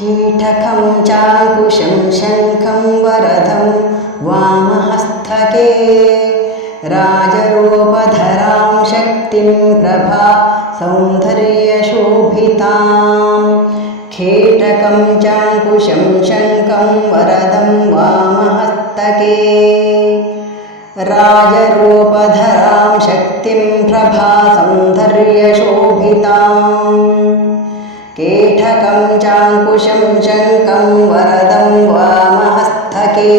कीटकं चाङ्कुशं शङ्खं वरदं वामहस्तके। राजरूपधरां शक्तिं प्रभा सौन्दर्यशोभितां कीटकं चाङ्कुशं शङ्खं वरदं वामहस्तके। राजरूपधरां शक्तिं प्रभा सौन्दर्यशोभिताम् केठकं चाङ्कुशं शङ्कं वरदं वामहस्तके।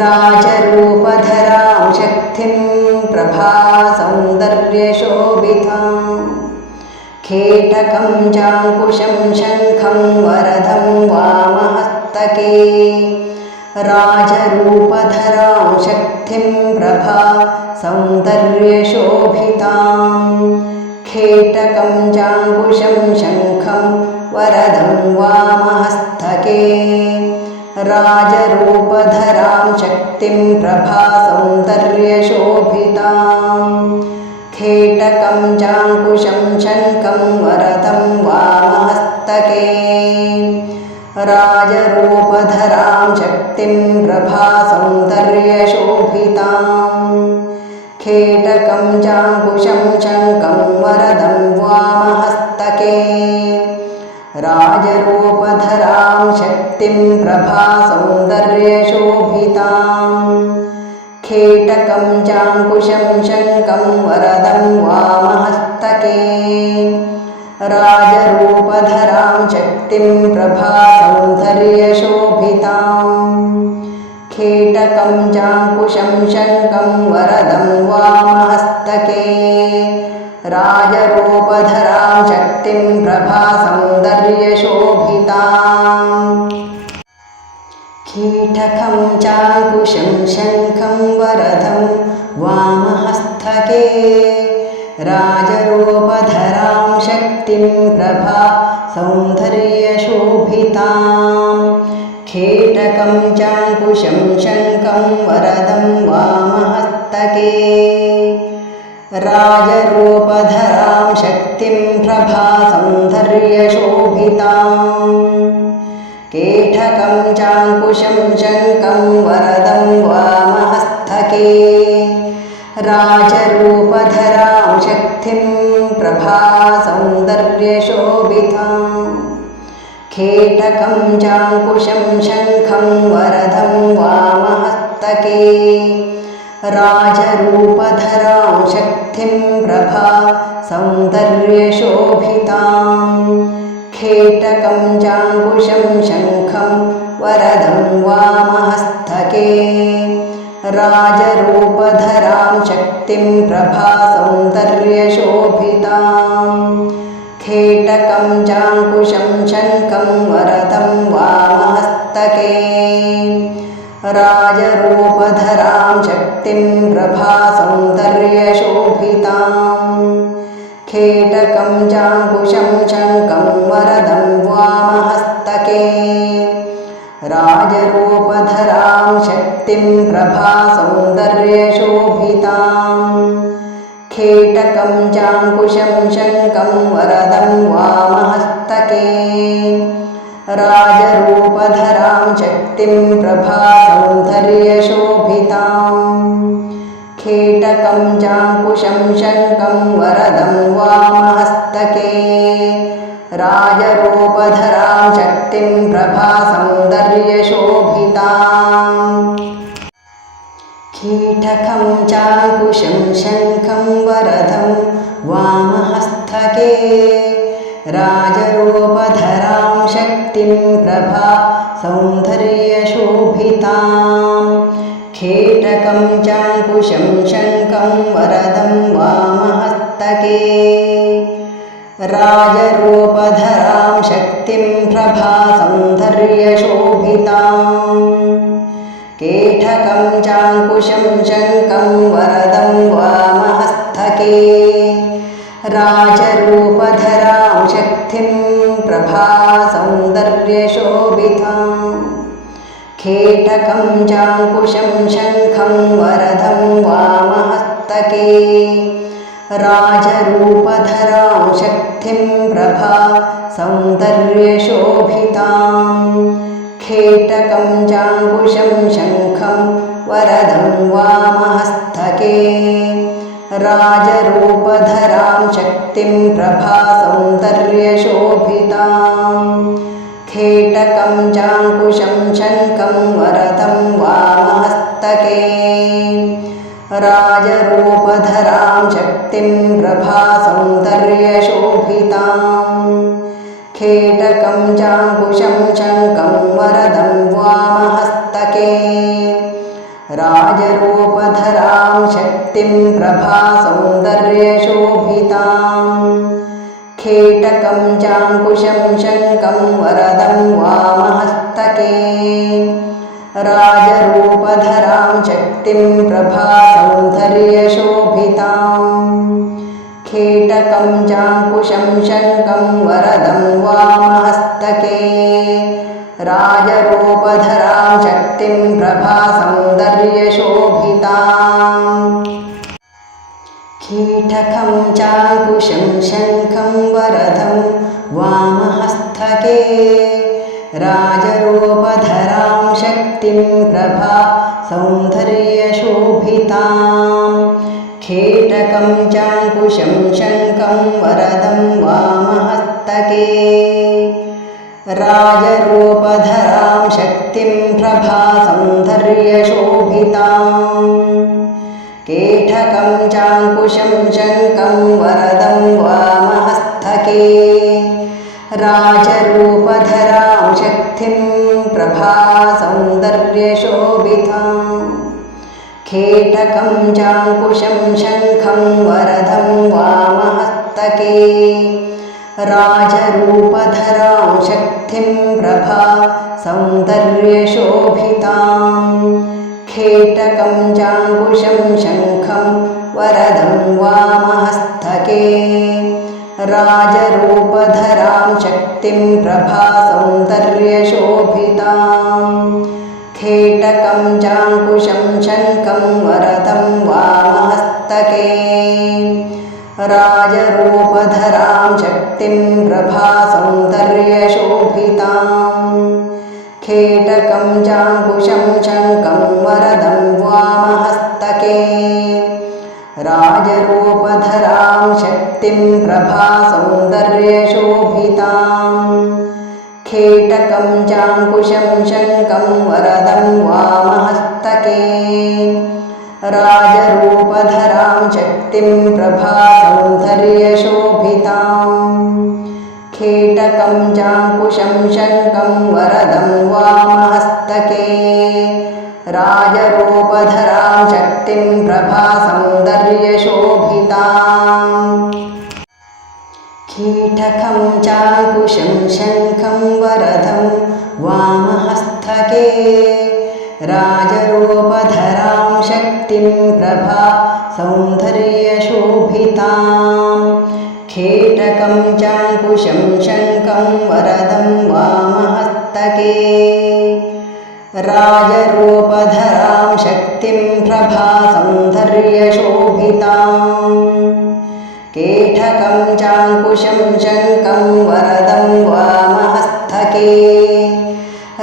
राजरूपधरां शक्तिं प्रभा सौन्दर्यशोभिताम् खेटकं चाङ्कुशं शङ्खं वरदं वामहस्तके। राजरूपधरां शक्तिं प्रभा सौन्दर्यशोभिताम् खेटकं चाङ्कुशं शङ्खं वरदं वामहस्तके। राजरूपधरां शक्तिं प्रभा सौन्दर्यशोभिताम् खेटकं चाङ्कुशं शङ्खं वरदं वामहस्तके। राजरूपधरां शक्तिं प्रभा सौन्दर्यशोभिताम् खेटकं चाङ्कुशं शङ्कं वरदं वामहस्तके। राजरूपधरां शक्तिं प्रभा सौन्दर्यशोभिताम् खेटकं चाङ्कुशं शङ्कं वरदं वामहस्तके। राजरूपधरां शक्तिं प्रभा सौन्दर्यशोभिताम् खेटकं चाङ्कुशं शङ्कं वरदं वामहस्तके। राजरूपधरां शक्तिं प्रभा सौन्दर्यशोभिताम् कीटकं चाङ्कुशं शङ्खं वरदं वामहस्तके। राजरूपधरां शक्तिं प्रभा सौन्दर्यशोभिताम् खेटकं चाङ्कुशं शङ्खं वरदं वामहस्तके। राजरूपधरां शक्तिं प्रभा सौन्दर्यशोभिताम् केठकं चाङ्कुशं शङ्खं वरदं वामहस्तके। राजरूपधरां शक्तिं प्रभा खेटकं चाङ्कुशं शङ्खं वरदं वामहस्तके। राजरूपधरां शक्तिं प्रभा सौन्दर्यशोभिताम्। खेटकं चाङ्कुशं शङ्खं वरदं वामहस्तके। राजरूपधरां शक्तिं प्रभा सौन्दर्यशोभिताम् खेटकं चाङ्कुशं शङ्खं वरदं वामहस्तके। राजरूपधरां शक्तिं प्रभा सौन्दर्यशोभिताम् खेटकं चाङ्कुशं शङ्खं वरदं वामहस्तके। राजरूपधरां शक्तिं प्रभा सौन्दर्यशोभिताम् खेटकं चाङ्कुशं शङ्खं वरदं वामहस्तके। राजरूपधरां शक्तिं प्रभा सौन्दर्यशोभिताम् खेटकं चाङ्कुशं शङ्खं वरदं वामहस्तके। राजरूपधरां शक्तिं प्रभा कीटकं चाङ्कुशं शङ्खं वरदं वामहस्तके। राजरूपधरां शक्तिं प्रभा सौन्दर्यशोभिताम्। खेटकं चाङ्कुशं शङ्खं वरदं वामहस्तके। राजरूपधरां शक्तिं प्रभा सौन्दर्यशोभिताम् केठकं चाङ्कुशं शङ्खं वरदं वामहस्तके। राजरूपधरां शक्तिं प्रभा सौन्दर्यशोभिताम् खेटकं चाङ्कुशं शङ्खं वरदं वामहस्तके। राजरूपधरां शक्तिं प्रभा सौन्दर्यशोभिताम्। खेटकं चाङ्कुशं शङ्खं वरदं वामहस्तके। राजरूपधरां शक्तिं प्रभा सौन्दर्यशोभिताम्। खेटकं चाङ्कुशं शङ्खं वरदं वामहस्तके। राजरूपधरां शक्तिं प्रभा सौन्दर्यशोभिताम् खेटकं चाङ्कुशं शङ्खं वरदं वामहस्तके। राजरूपधरां शक्तिं प्रभा सौन्दर्यशोभिताम्। खेटकं चाङ्कुशं शङ्खं वरदं वामहस्तके। राजरूपधरां शक्तिं प्रभा सौन्दर्यशोभिताम् खेटकं चाङ्कुशं शङ्खं वरदं वामहस्तके। राजरूपधरां शक्तिं प्रभा सौन्दर्यशोभिताम् कीटकं चाङ्कुशं शङ्खं वरदं वामहस्तके। राजरूपधरां शक्तिं प्रभा सौन्दर्यशोभिताम् खेटकं चाङ्कुशं शङ्खं वरदं वामहस्तके। राजरूपधरां शक्तिं प्रभा सौन्दर्यशोभिताम् केठकं चाङ्कुशं शङ्खं वरदं वामहस्तके। राजरूपधरां शक्तिं प्रभा सौन्दर्यशोभिताम् खेटकं चाङ्कुशं शङ्खं वरदं वामहस्तके। राजरूपधरां शक्तिं प्रभा सौन्दर्यशोभिताम् खेटकं चाङ्कुशं शङ्खं वरदं वामहस्तके। राजरूपधरां शक्तिं प्रभा सौन्दर्यशोभिताम् राजरूपधरां शक्तिं प्रभा सौन्दर्यशोभिताम् खेटकं चाङ्कुशं शङ्खं वरदं वामहस्तके। राजरूपधरां शक्तिं प्रभा सौन्दर्यशोभिताम् खेटकं चाङ्कुशं शङ्खं वरदं वामहस्तके। राजरूपधरां शक्तिं प्रभा सौन्दर्यशोभिताम् खेटकं चाङ्कुशं शङ्खं वरदं वामहस्तके। राजरूपधरां शक्तिं प्रभा सौन्दर्यशोभिताम् कीटकं चाङ्कुशं शङ्खं वरदं वामहस्तके। राजरूपधरां शक्तिं प्रभा सौन्दर्यशोभिताम्। खेटकं चाङ्कुशं शङ्खं वरदं वामहस्तके। राजरूपधरां शक्तिं प्रभा सौन्दर्यशोभिताम् चाङ्कुशं शङ्खं वरदं वामहस्तके।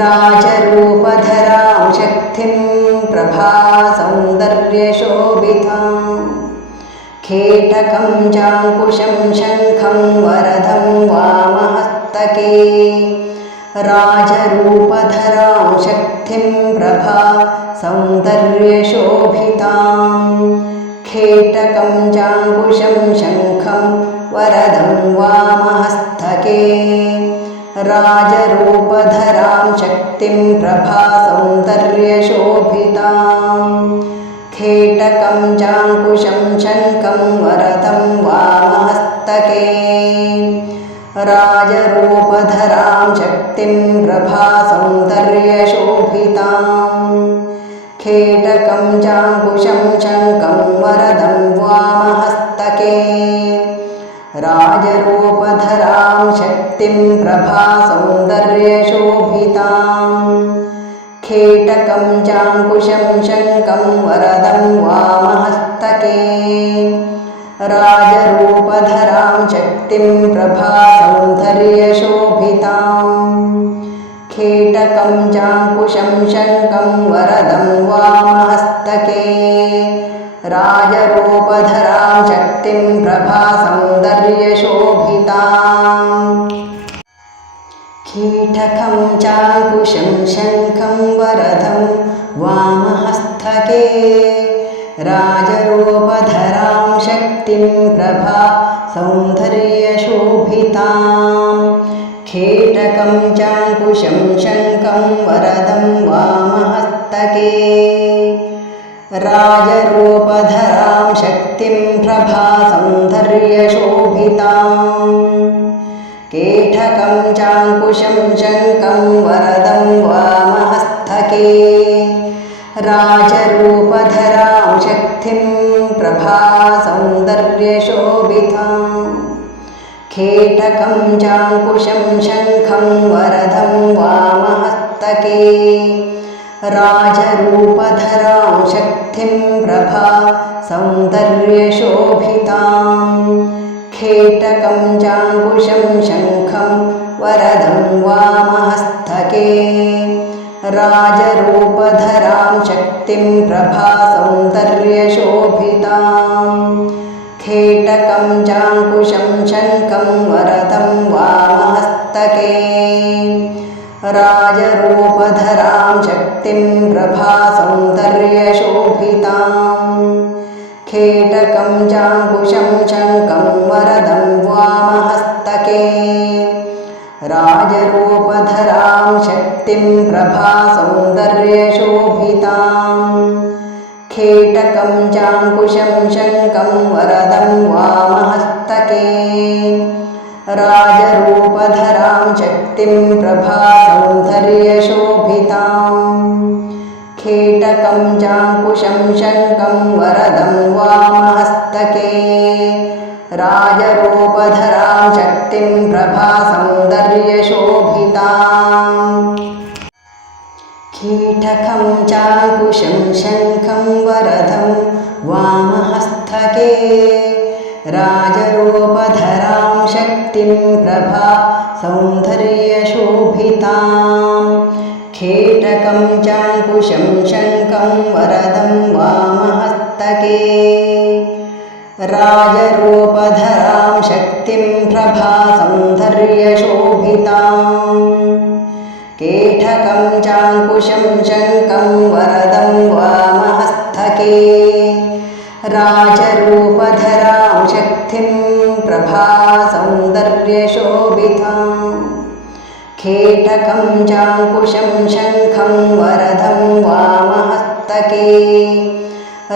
राजरूपधरां शक्तिं प्रभा सौन्दर्यशोभिताम् खेटकं चाङ्कुशं शङ्खं वरदं वामहस्तके। राजरूपधरां शक्तिं प्रभा सौन्दर्यशोभिताम् खेटकं चाङ्कुशं शङ्खं वरदं वामहस्तके। राजरूपधरां शक्तिं प्रभा सौन्दर्यशोभिताम् खेटकं चाङ्कुशं शङ्खं वरदं वामहस्तके। राजरूपधरां शक्तिं प्रभा सौन्दर्यशोभिताम् खेटकं चाङ्कुशं शङ्खं वरदं वामहस्तके राजरूपधरां शक्तिं प्रभा सौन्दर्यशोभिताम् खेटकं चाङ्कुशं शङ्खं वरदं वामहस्तके। राजरूपधरां शक्तिं प्रभासौन्दर्यशोभिताम् कीटकं चाङ्कुशं शङ्कं राजरूपधरां शक्तिं प्रभासौन्दर्यशोभिताम् कीटकं चाङ्कुशं शङ्खं वरदं वामहस्तके राजरूपधरां शक्तिं प्रभा सौन्दर्यशोभिताम्। खेटकं चाङ्कुशं शङ्खं वरदं वामहस्तके राजरूपधरां शक्तिं प्रभा सौन्दर्यशोभिताम् केठकं चाङ्कुशं शङ्कं वरदं वामहस्तके। राजरूपधरां शक्तिं प्रभा सौन्दर्यशोभिताम् खेटकं चाङ्कुशं शङ्खं वरदं वामहस्तके राजरूपधरां शक्तिं प्रभा सौन्दर्यशोभिताम् खेटकं चाङ्कुशं शङ्खं वरदं वामहस्तके। राजरूपधरां शक्तिं प्रभा सौन्दर्यशोभिताम् खेटकं चाङ्कुशं शङ्खं वरदं वामहस्तके राजरूपधरां शक्तिं प्रभा सौन्दर्यशोभिताम् खेटकं चाङ्कुशं शङ्कं वरदं वामहस्तके। राजरूपधरां शक्तिं प्रभा सौन्दर्यशोभिताम् खेटकं चाङ्कुशं शङ्कं वरदं वामहस्तके राजरूपधरां शक्तिं प्रभा सौन्दर्यशोभिताम् खेटकं चाङ्कुशं शङ्कं वरदं वामहस्तके। राजरूपधरां शक्तिं प्रभा सौन्दर्यशोभिताम्। कीटकं चाङ्कुशं शङ्खं वरदं वामहस्तके। राजरूपधरां शक्तिं प्रभा सौन्दर्यशोभिताम्। खेटकं चाङ्कुशं शङ्खं वरदं वामहस्तके। राजरूपधरां शक्तिं प्रभा सौन्दर्यशोभिताम्। केठकं चाङ्कुशं शङ्कं वरदं वामहस्तके। राजरूपधरां शक्तिं खेटकं चाङ्कुशं शङ्खं वरदं वामहस्तके।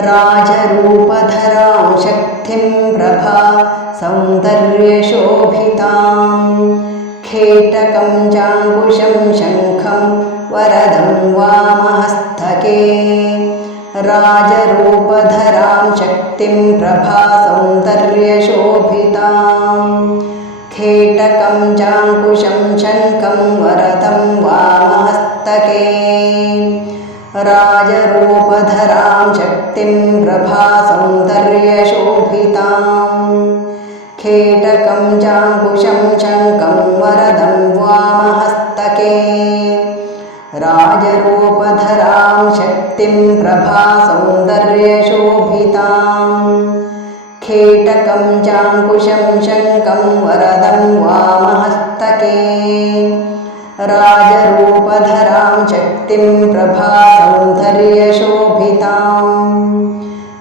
राजरूपधरां शक्तिं प्रभा सौन्दर्यशोभिताम् खेटकं चाङ्कुशं शङ्खं वरदं वामहस्तके राजरूपधरां शक्तिं प्रभा सौन्दर्यशोभिताम्। खेटकं चाङ्कुशं शङ्खं वरदं वामहस्तके। राजरूपधरां शक्तिं प्रभा सौन्दर्यशोभिताम्। खेटकं चाङ्कुशं शङ्खं वरदं वामहस्तके राजरूपधरां शक्तिं प्रभा सौन्दर्यशोभिताम् खेटकं चाङ्कुशं शङ्खं वरदं वामहस्तके। राजरूपधरां शक्तिं प्रभा सौन्दर्यशोभिताम्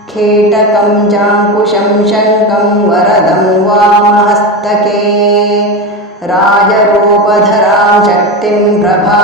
खेटकं चाङ्कुशं शङ्खं वरदं वामहस्तके राजरूपधरां शक्तिं प्रभा